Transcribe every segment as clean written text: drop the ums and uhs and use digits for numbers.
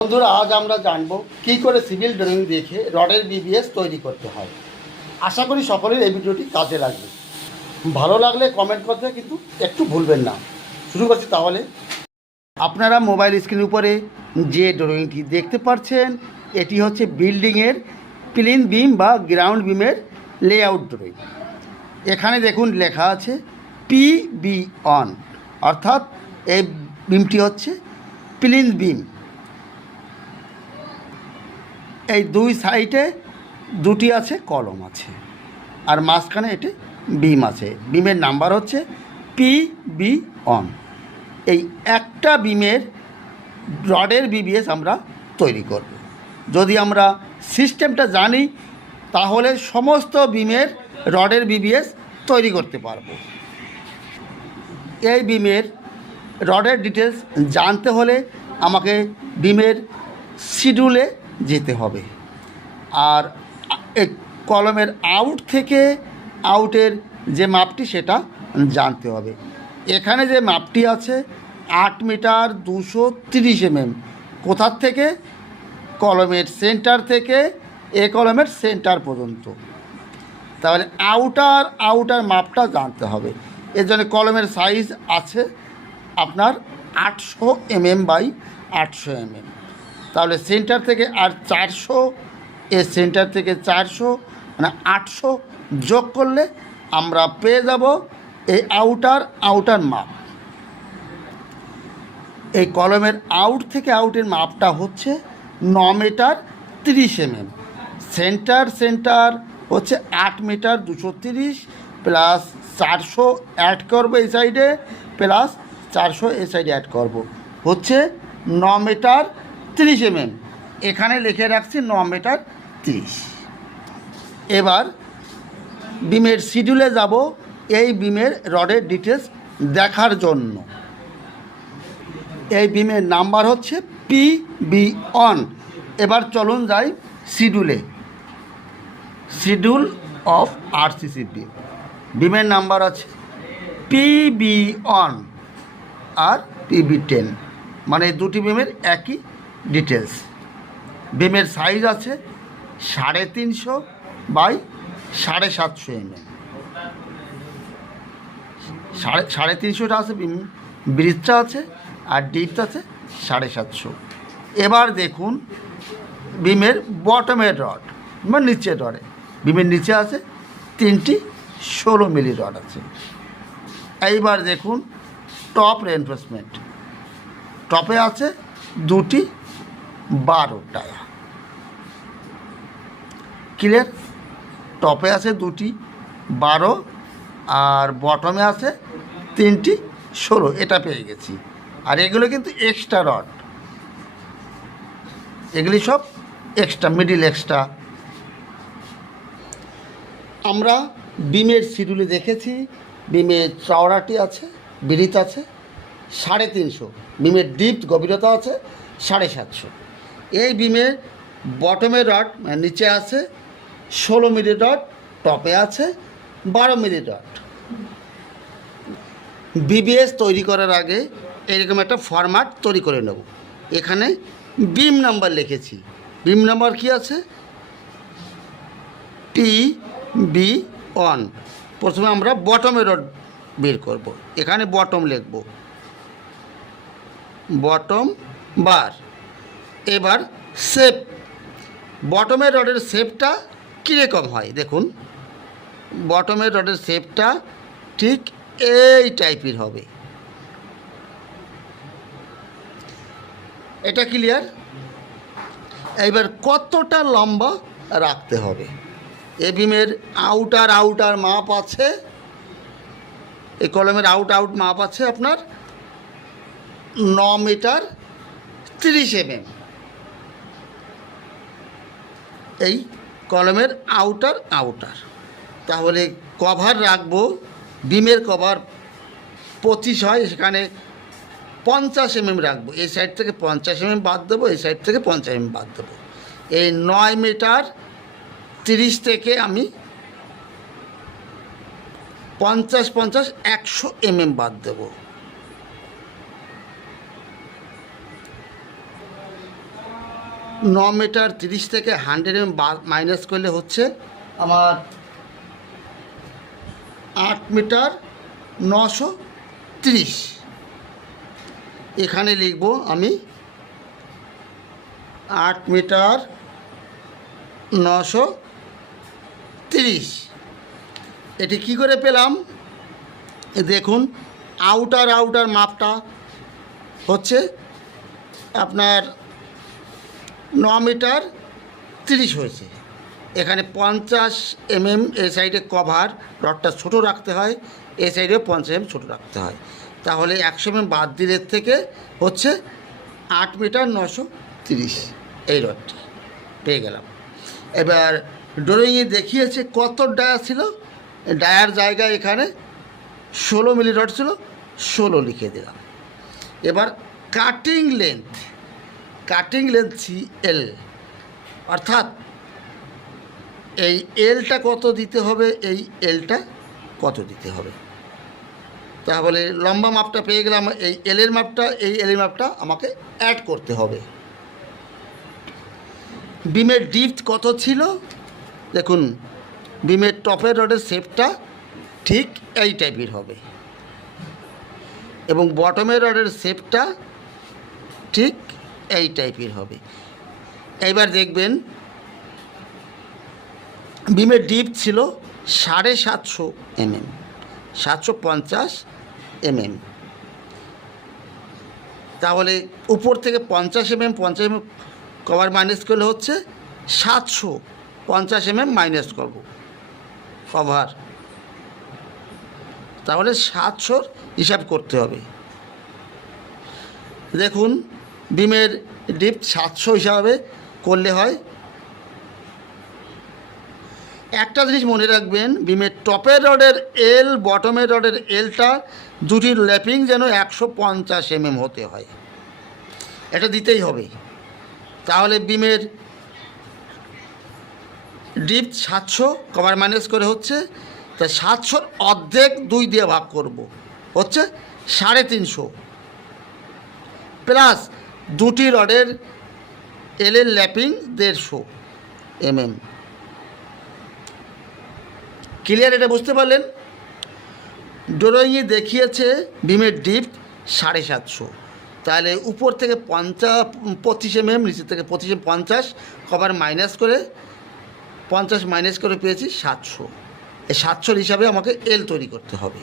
বন্ধুরা, আজ আমরা জানব কী করে সিভিল ড্রয়িং দেখে রডের বিবিএস তৈরি করতে হয়। আশা করি সকলের এই ভিডিওটি কাজে লাগবে। ভালো লাগলে কমেন্ট করতে কিন্তু একটু ভুলবেন না। শুরু করছি তাহলে। আপনারা মোবাইল স্ক্রিনের উপরে যে ড্রয়িংটি দেখতে পাচ্ছেন, এটি হচ্ছে বিল্ডিংয়ের প্লেন বিম বা গ্রাউন্ড বিমের লেআউট ড্রয়িং। এখানে দেখুন লেখা আছে PB1, অর্থাৎ এই বিমটি হচ্ছে প্লেন বিম। এই দুই সাইডে দুটি আছে, কলম আছে, আর মাঝখানে এটি বিম আছে। বিমের নাম্বার হচ্ছে PB1। এই একটা বিমের রডের বিবিএস আমরা তৈরি করব। যদি আমরা সিস্টেমটা জানি তাহলে সমস্ত বিমের রডের বিবিএস তৈরি করতে পারব। এই বিমের রডের ডিটেলস জানতে হলে আমাকে বিমের শিডিউলে যেতে হবে, আর এই কলমের আউট থেকে আউটের যে মাপটি সেটা জানতে হবে। এখানে যে মাপটি আছে 8 মিটার 230 mm। কোথার থেকে? কলমের সেন্টার থেকে এ কলমের সেন্টার পর্যন্ত। তাহলে আউটার মাপটা জানতে হবে। এর জন্য কলমের সাইজ আছে আপনার 800 mm বাই 800 mm। তাহলে সেন্টার থেকে আর 400, এর সেন্টার থেকে 400, মানে 800 যোগ করলে আমরা পেয়ে যাব এই আউটার মাপ। এই কলমের আউট থেকে আউটের মাপটা হচ্ছে 9 মিটার 30 mm। সেন্টার হচ্ছে 8 মিটার 230 প্লাস 400 অ্যাড করবো এই সাইডে, প্লাস 400 এই সাইডে অ্যাড করব, হচ্ছে 9 মিটার 30 mm। এখানে লিখে রাখছি 9 মিটার 30। এবার বিমের শিডিউলে যাব এই বিমের রডের ডিটেলস দেখার জন্য। এই বিমের নাম্বার হচ্ছে PB1। এবার চলুন যাই শিডিউলে। Schedule of RCC beam. বিমের নাম্বার আছে PB1 আর PB10, মানে দুটি বিমের একই ডিটেলস। বিমের সাইজ আছে 350 বাই 750 mm। 350টা আছে বিম ব্রিজটা আছে, আর ডিপটা আছে 750। এবার দেখুন বিমের বটমের রড বা নিচের রডে, বিমের নিচে আছে 3টি 16 মিলি রড আছে। এইবার দেখুন টপ রেনফোর্সমেন্ট, টপে আছে 2টি 12 টায়া। ক্লিয়ার? টপে আছে 2টি 12 আর বটমে আছে 3টি 16, এটা পেয়ে গেছি। আর এগুলো কিন্তু এক্সট্রা রড, এগুলি সব এক্সট্রা, মিডিল এক্সট্রা। আমরা বিমের শিডিউলে দেখেছি বিমের চওড়াটি আছে, বিড়িত আছে 350, বিমের ডিপ গভীরতা আছে 750। এই বিমের বটমের রড নিচে আছে 16 মিলি রড, টপে আছে 12 মিলি রড। বিবিএস তৈরি করার আগে এরকম একটা ফরম্যাট তৈরি করে নেব। এখানে বিম নাম্বার লিখেছি। বিম নাম্বার কি আছে? PB1। প্রথমে আমরা বটমের রড বের করব। এখানে বটম লিখব, বটম বার। এবার শেপ, বটমের রডের শেপটা কীরকম হয় দেখুন। বটমের রডের শেপটা ঠিক এই টাইপের হবে। এটা ক্লিয়ার? এইবার কতটা লম্বা রাখতে হবে? এ বিমের আউটার মাপ আছে, এই কলমের আউট মাপ আছে আপনার 9 মিটার 30 mm। এই কলমের আউটার। তাহলে কভার রাখবো, বিমের কভার 25 হয়, সেখানে 50 mm রাখবো। এই সাইড থেকে 50 mm বাদ দেবো, এই সাইড থেকে 50 mm বাদ দেবো। এই 9 মিটার 30 থেকে আমি 50 100 mm বাদ দেবো। 100 mm বাদ দেবো। 9 মিটার 30 থেকে 100 mm মাইনাস করলে হচ্ছে আমার 8 মিটার 930। এখানে লিখব আমি 8 মিটার 930। এটি কি করে পেলাম? দেখুন, আউটার মাপটা হচ্ছে আপনার 9 মিটার 30 হয়েছে। এখানে 50 mm এই সাইডে কভার, রডটা ছোটো রাখতে হয়, এই সাইডেও 50 mm ছোটো রাখতে হয়। তাহলে 100 mm বাদ দিলে থেকে হচ্ছে 8 মিটার 930 এই রডটি পেয়ে গেলাম। এবার ড্রয়িংয়ে দেখিয়েছে কত ডায়া ছিল, ডায়ার জায়গায় এখানে 16 মিলি রড ছিল, 16 লিখে দিলাম। এবার কাটিং লেন্থ CL, অর্থাৎ এই এলটা কত দিতে হবে, এই এলটা কত দিতে হবে। তাহলে লম্বা মাপটা পেয়ে গেলাম, এই এলের মাপটা, এই এলের মাপটা আমাকে অ্যাড করতে হবে। বিমের ডিপথ কত ছিল? দেখুন, বিমের টপের রডের শেপটা ঠিক এই টাইপের হবে এবং বটমের রডের শেপটা ঠিক এই টাইপের হবে। এইবার দেখবেন, বিমের ডিপ ছিল 750 mm, 750 mm। তাহলে উপর থেকে 50 mm কভার মাইনাস করলে হচ্ছে 750 mm মাইনাস করব কভার। তাহলে 700 হিসাব করতে হবে। দেখুন, বিমের ডিপ 700 হিসাবে করলে হয়। একটা জিনিস মনে রাখবেন, বিমের টপের রডের এল, বটমের রডের এলটা দুটির ল্যাপিং যেন 150 mm হতে হয়, এটা দিতেই হবে। তাহলে বিমের ডিপ 700 কভার মাইনাস করে হচ্ছে, তা 700 অর্ধেক 2 দিয়ে ভাগ করব, হচ্ছে 350, প্লাস দুটি রডের এলের ল্যাপিং 150 mm। ক্লিয়ার? এটা বুঝতে পারলেন? ড্রয়িংয়ে দেখিয়েছে বিমের ডিপ 750, তাহলে উপর থেকে 25 mm, নিচে থেকে 25 50 কভার মাইনাস করে 50 মাইনাস করে পেয়েছি 700। এই 700 হিসাবে আমাকে এল তৈরি করতে হবে।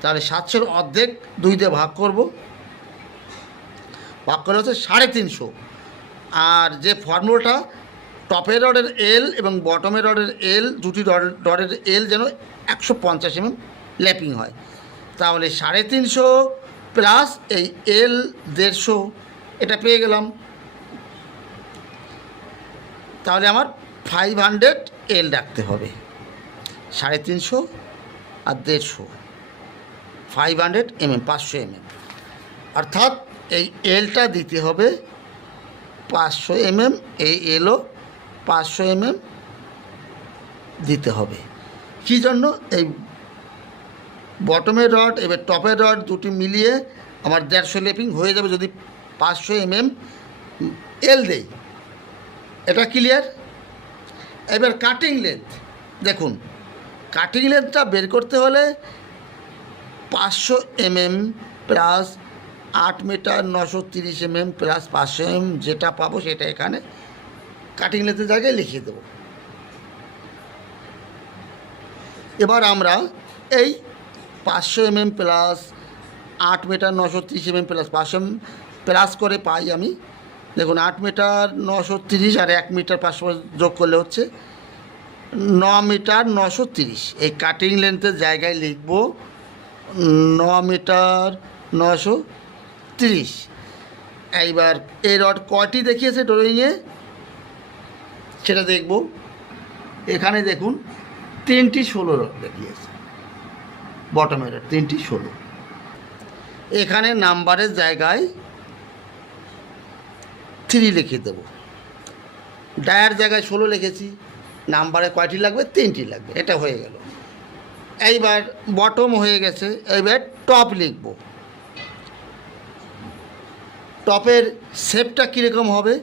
তাহলে 700 অর্ধেক 2 দিয়ে ভাগ করব, ভাগ করে হচ্ছে 350। আর যে ফর্মুলাটা, টপের রডের এল এবং বটমের রডের এল, দুটি রডের এল যেন 150 mm ল্যাপিং হয়, তাহলে 350 প্লাস এই এল 150, এটা পেয়ে গেলাম। তাহলে আমার 500 এল রাখতে হবে, 350 আর 150, 500 mm, 500 mm। অর্থাৎ এই এলটা দিতে হবে 500 mm, এই এলও 500 mm দিতে হবে। কী জন্য? এই বটমের রড এবার টপের রড দুটি মিলিয়ে আমার 150 ল্যাপিং হয়ে যাবে যদি 500 mm এল দেই। এটা ক্লিয়ার? এবার কাটিং লেন্থ দেখুন, কাটিং লেন্থটা বের করতে হলে 500 mm plus 8 meter 930 mm plus 500 mm যেটা পাবো সেটা এখানে কাটিং লেন্থের জায়গায় লিখিয়ে দেবো। এবার আমরা এই 500 mm plus 8 meter 930 mm plus 500 mm plus করে পাই আমি। দেখুন, 8 মিটার 930 আর 1 মিটার 500 যোগ করলে হচ্ছে 9 মিটার 930। এই কাটিং লেন্থের জায়গায় লিখব 9 মিটার 930। এইবার এই রড কয়টি দেখিয়েছে ড্রয়িংয়ে সেটা দেখব। এখানে দেখুন 3টি 16 রড দেখিয়েছে, বটমের রড 3টি 16। এখানে নাম্বারের জায়গায় 3 লিখে দেব, ডায়ার জায়গায় 16 লিখেছি, নাম্বারে কয়টি লাগবে? 3টি লাগবে, এটা হয়ে গেল। এইবার বটম হয়ে গেছে, এইবার টপ লিখব। টপের শেপটা কীরকম হবে?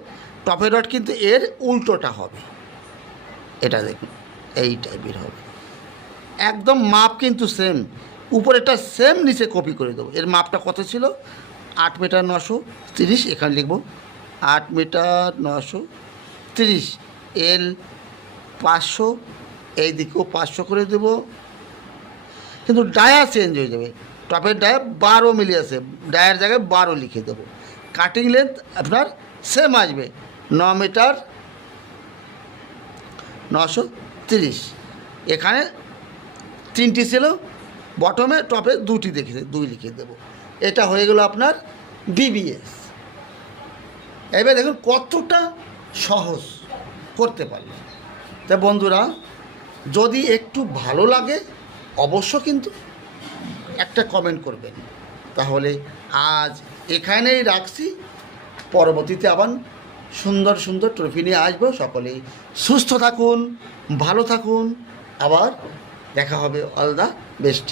টপের রড কিন্তু এর উল্টোটা হবে, এটা দেখুন এই টাইপের হবে, একদম মাপ কিন্তু সেম, উপরেরটা সেম, নিচে কপি করে দেবো। এর মাপটা কত ছিল? 8 মিটার 930, এখানে লিখব 8 মিটার 930, এল 500, এই দিকেও 500 করে দেবো, কিন্তু ডায়া চেঞ্জ হয়ে যাবে। টপের ডায়া 12 মিলি আছে, ডায়ার জায়গায় 12 লিখে দেবো। কাটিং লেন্থ আপনার সেম আসবে 9 মিটার 930, এখানে 3টি ছিল, বটমে টপে 2টি দেখে 2 লিখে দেবো। এটা হয়ে গেল আপনার বিবিএস। এবার দেখুন কতটা সহজ করতে পারলাম। তা বন্ধুরা, যদি একটু ভালো লাগে অবশ্য কিন্তু একটা কমেন্ট করবেন। তাহলে আজ এখানেই রাখছি, পরবর্তীতে আবার সুন্দর সুন্দর ট্রফি নিয়ে আসবো। সকলেই সুস্থ থাকুন, ভালো থাকুন, আবার দেখা হবে। All the best.